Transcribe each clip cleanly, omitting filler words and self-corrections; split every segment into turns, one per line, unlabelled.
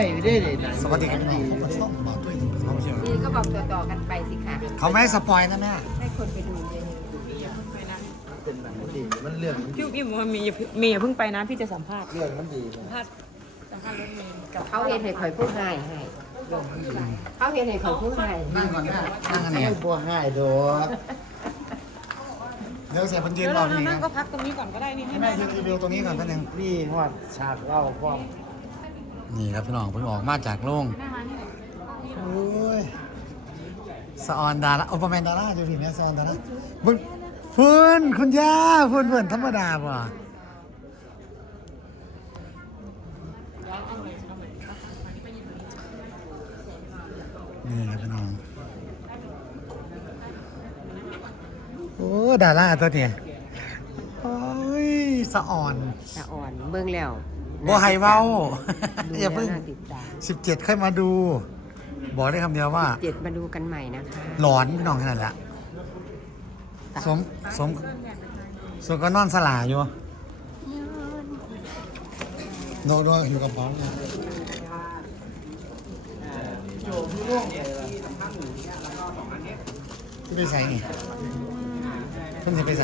สวัสดีครับพี่น้องผมก็ชอบบอกด้วยเขาไม่ใช่
นี่ก็บอกต่อๆกันไปสิค่ะ
เขาไม่ให้สปอยนะแม่
ให้คนไปดูเยอะ
เป็นแบบดีมันเรื่องมัน
พี่บอกว่ามีอย่าเพิ่งไปนะพี่จะสัมภาษณ์
เรื่องมันดี
สัมภาษณ์รถเมล์กับ
เขาเห็นให้คอยพูดให้เขาเห็นให้คอยพูดให้
นั่งก่อนแม่นั่งกันเนี่ย
ไม่บัวให้โดด
เดี๋ยวเสียมันยืน
แล้ว
รอ
เรา
นี่
นั่
นะ
งก็พักตรงนี้ก่อนก็ได้นี่ให้
ให้แม่ยืนรีวิวตรงนี้ก่อนแป๊บนึง
พี่หอดฉากเล่าพ่อ
นี่ครับพี่น้องเพิ่งออกมาจากโรงโอ้ยสะออนดาราโอปแมนดาราดูดิแม่สะออนดาราบึ้งฟื้นคุณย่าฟื้นธรรมดาป่ะนี่ครับพี่น้องโอ้ดาราตัวเนี่ยโอ้ยสะอ่อน
จะอ่อนเบื้องแล้ว
บ่ให้เว้า
ดู
อย่า
แล้ว
เพิ่ง
น่าติดตาม
17ค่อยมาดู บอกได้คำเดียวว่า
7มาดูกันใหม่นะคะ
หลอนพี่น้องขนาดละสมสมสมก็นอนสลาอยู่โดอยู่กับป้องเนี่ยที่ไปใส่นี่เพิ่งจะไปใส่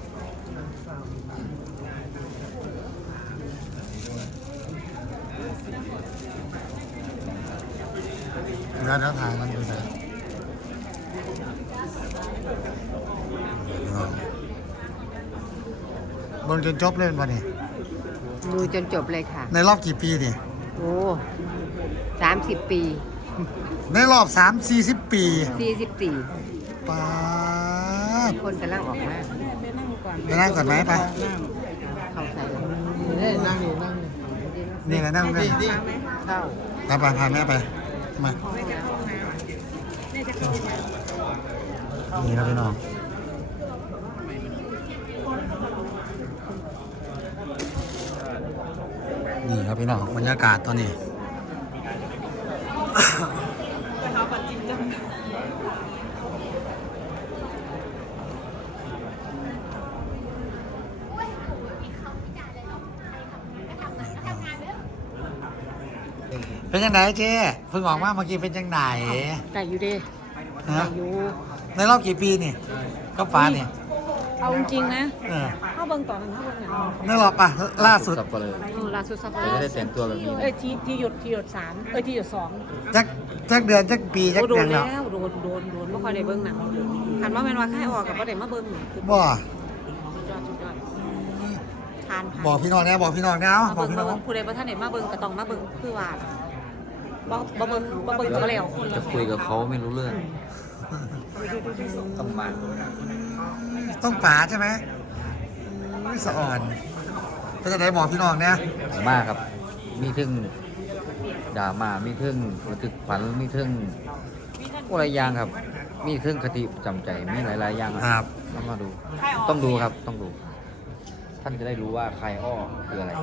แล้วถ่ายมันดูใส่บนจนจบเล่นป่ะนี่
ดูจนจบเลยค่ะ
ในรอบกี่ปีนี่
โอ้30 ปี
ในรอบ3-40 ปี
44
ป้าด
คนกำลังออกมา
ไปนั่งก่อนไหมไป
เข้าใส่
นั่งอยู่นั่ง
นี่แหละนั่งกัน
เข้า
ไปพาแม่ไปมานี่ครับพี่น้องนี่ครับพี่น้องบรรยากาศตอนนี้ เป็นยังไงเจ๊เพิ่งออกมาเมื่อกี้เป็นยังไง
แต่อยู่ดี
ฮะ
อยู่
ในรอบกี่ปีนี่ก็ฟ้าเนี่ย
เอาจริงๆนะ
เออ
เข้าเบิ่งต่อหนึ่งเข้าเบิ่งหนึ่ง
ในรอบปะล่าสุด
สับปะเลย
ล่าสุดสัป
จะได้แต่งตัวแบบนี้
เอ้ยที่หยุด3ที่หยุด2
จักเดือนจักปีจัก
โด
เดือน น
แล้
แล้ว
วโดนไม่ค่อยได้เบิ่งหนังหันมาเป็นว่าค่ายออกกับว่าได้มาเบิ่งหนังสุด
บ่
ยอดทาน
บอกพี่น้องนะบอกพี่น้องนะ
มา
บอก
เบิ่ง
พี่น้อง
ผู้ใดบ่ท่านได้มาเบิ่งก็ต้องมาเบิ่งคือว่าบ่เบิ่งก็แล้ว
จะคุยกับเขาไม่รู้เรื่องต้องมา
ต้องป๋าใช่ไหมอุ้ยสะอ่อนก็จะได้บอกพี่น้องนะ
มากครับ มีทึ่งด่ามามีทึ่งระทึกขวัญมีทึ่งอะไรอย่างครับ มีทึ่งคติจำใจมีหลายๆอย่าง
ครับ
ต้องมาดู ต้องดูครับต้องดู ท่านจะได้รู้ว่าใครอ้อคืออะไร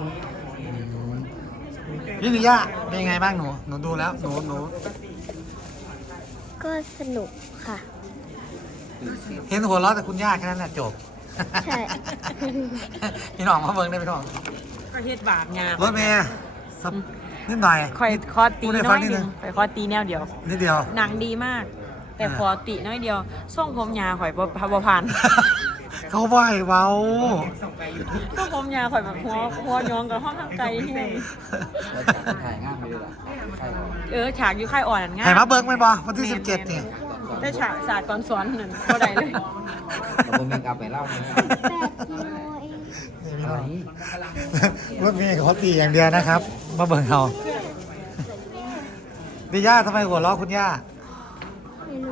พี่นิยะเป็นยังไงบ้างหนูดูแล้วหนู
ก็สนุกค่ะ
เห็นหัวเราะแต่คุณย่าแค่นั้นแหละจบ
ใช่
พี่น้องมาเบิ่งได้พี่น้อง
ก็เฮ็ดบาปงาม
รถเมย์สับนิดหน่อย
คอยคอตี
พูดให้
น้
ฟั
อง ย
นิด
ห
นึ
นึ่
ง
งไปคอตีแนวเดียว
นิดเดียว
หนังดีมาก แต่พอติน้อยเดียวส่งผมยาข่อยบ่ผ่าน
เขาไหวเว้า
ส่งผมยาข่อยแบบหัวย้องกับห้องทางไกลที่
แล้วจากถ่ายง่ายไปเลยล่ะใช่ครับ
ฉากอยู่ค่ายอ่อนนั่นง่าย
ให้มาเบิ่งไหมบ่วันที่ 17เนี่ย
แต่ฉากศาสตร์ก่อนสอนนั่นบ่ได้เลย
แต่ผมเมคอัพไปเล่าไหม
8 กิโลเอง
อะไร
รถเมย์เขาตีอย่างเดียวนะครับ มาเบิ่งเขาดิย่าทำไมหัวเราะคุณย่า
ไม่รู้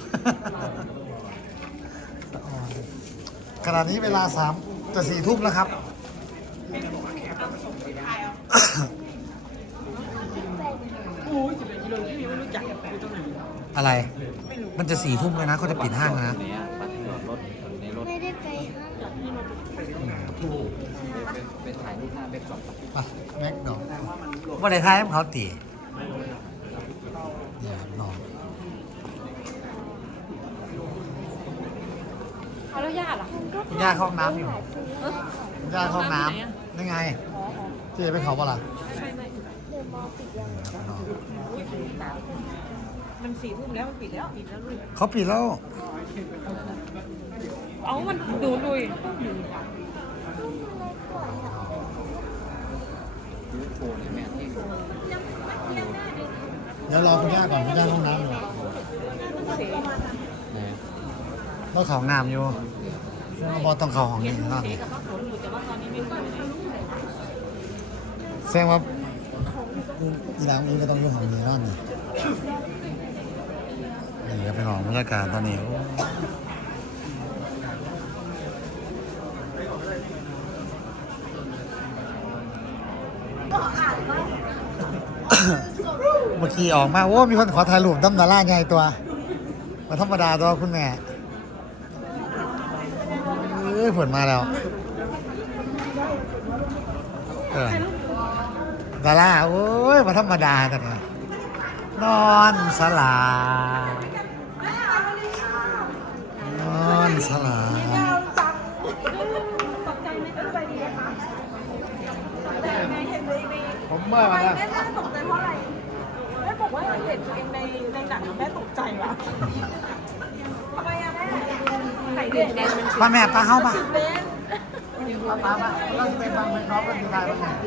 ขณะนี้เวลา3 จะ 4 ทุ่มแล้วครับ อะไร มันจะ4 ทุ่มเลยนะเขาจะปิดห้างแล้วนะ
ไม่ได้ไปห้าง
ไปถ่ายรูปหน้าเว็บสอง
ไปแม็กดอกว่าในท้ายเขาตีอย่าน้อง
เอาแล้วญาติล่ะ
คุณย่าเข้าห้องน้ำอยู่คุณย่าเข้าห้องน้ำนี่ไงเจ๊ไปเขาเปล่าล่ะ
เดอะมอล
มัน4 ทุ่มแล้วมันปิดแล้วลูก
เขาปิดแล้ว
เอามันดูลุย
เดี๋ยวรอคุณย่าก่อนคุณย่าห้องน้ำอยู่ต้องเขาน้ำอยู่บอต้องเขาห้องนี้นั่นแสดงว่าอีน้ำอีก็ต้องอยู่ห้องนี้นั่นนี่นี่ก็เป็นห้องบรรยากาศตอนนี้ เมื่อกี้ออกมาโอ้มีคนขอถ่ายรูปตั้มดาราใหญ่ตัวมาธรรมดาตัวคุณแม่ผลมาแล้วดาราโอ้ยมาธรรมดาแต่เนี่ยนอนสลานอนสลาผมเมื่อมาแล้ว
แม่ตกใจเพราะอะไรแม่บอกว่าเห็นตัวเองในหนังแม่ตกใจว่ะทำไมอะแม่ไข่เด็กแดงมัน
ป้าแม่ป้าเข้าป่ะ
เต้น
ป้าเราจะไปฟังเป็นน้องกันทีไรบ้างเนี่ย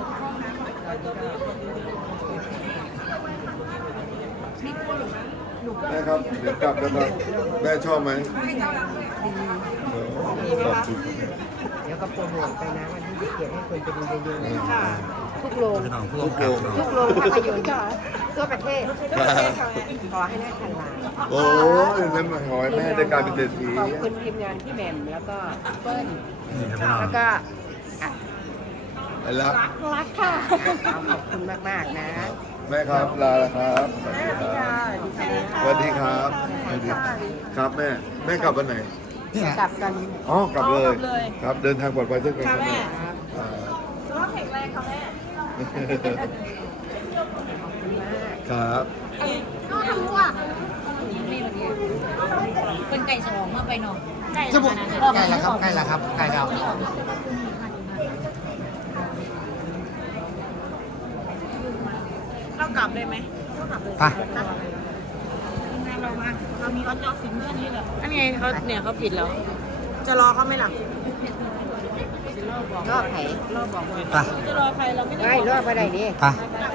แม่ครับ เดี๋ยวกลับแล้วครับแม่ชอบไหม
เดี๋ยวก็โปรโมทไปนะวันที่27ให้คนไปดูเยอะๆค่ะทุกโรง
พี่น้องผู้
ทุ
กำ
ก
กับ
โรง
ทุกโรงภาพยนตร์ทั่วประเทศขอให้ได้พันล้าน
โอ้ยนั่นหมายความว่าแม่ได้กลายเป็นเศรษฐี
ขอบคุณทีมงานพี่แหม่มแล้วก็เปิ้ล
นี่ครับพี่น้อง
แล้วก็อ่ะ
ไอ้รัก
รักค่ะขอบคุณมากๆนะ
แม่ครับลาแล้วครับสวัสดีครับสวัสดีครับแม่แม่กลับวันไหน
นี่แหละ
กลับกัน
อ๋อกลับเลยครับ เดินทางปลอดภัยเช่นกันครับแม่
สุขภาพแข็งแรงค่ะแม่
ครับ
เป็นไก่สมองมาไปเนาะ
จะบุกใกล้แล้วครับใกล้แล้วครับใกล้แล้ว
เรากลับเลยไหม
ไป
เรามีออจอสินเพื่อนนี่แหละอันนี้เขาเนี่ยเขาผิดแล้ว จะรอเขาไหมล่ะ
รอบไผ่รอบบอก
ไป
จะรอใครเราไม่ได้
ไม่รอบอะไรนี่
ไป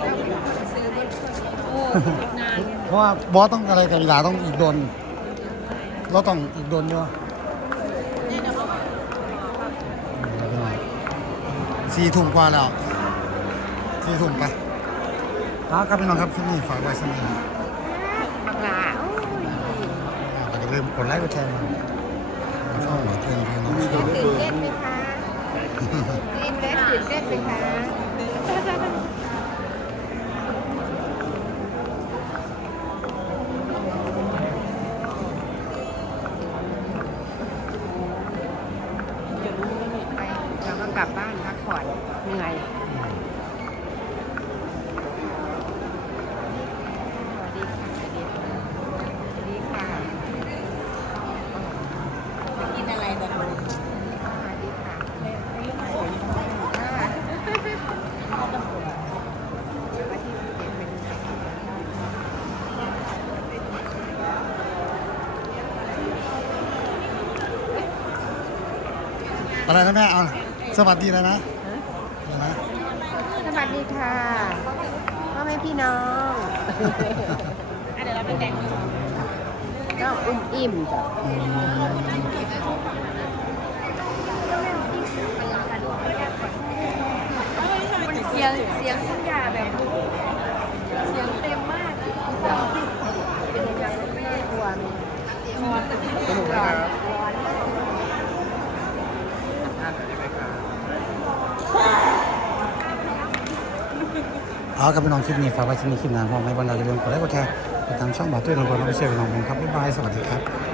โอ้นาน
เพราะว่าบอสต้องอะไรกับเวลาต้องอีกโดนเราต้องอีกโดนเยอะ4 ทุ่มกว่าแล้ว4 ทุ่มไปครับพี่น้องครับคลิปนี้ฝากไว้สักนิด
บังลาโอ้ย
อย่าลืมกดไลค์กดแชร์มาช่องหมอเทียนพี่น้องชอบ
ตื่นเต้นไหมคะทีมเล็กตื่นเต้นไหมคะไปเราก็กลับบ้านพักผ่อนเหนื่อยสวัสดีค่ะสวัสดีค่ะสวัสดีค่ะ
กินอะไรแบบ
สวัสดีค่ะ
อะไรนะแม่เอาสวัสดีแล้วนะนะ
สวัสดีค่ะพ่อแม่พี่น้อง
เดี๋ยวเราไปแต่ง
น้องอุ้มอิ่มจ้ะ
เสียงทุกอย่างแบบเสียงเต็มมาก
เป็นยังไงไม่ได้กลัว
สนุกไหมครับ
เอากับพี่น้องคลิปนี้ฝากไว้ที่นี่คลิปหน้าพร้อมไหมวันเราจะเริ่มกดไลค์กดแชร์ติดตามช่องหมอตุ้ยลำพูนเราไปเชียร์พี่น้องผมครับบ๊ายบายสวัสดีครับ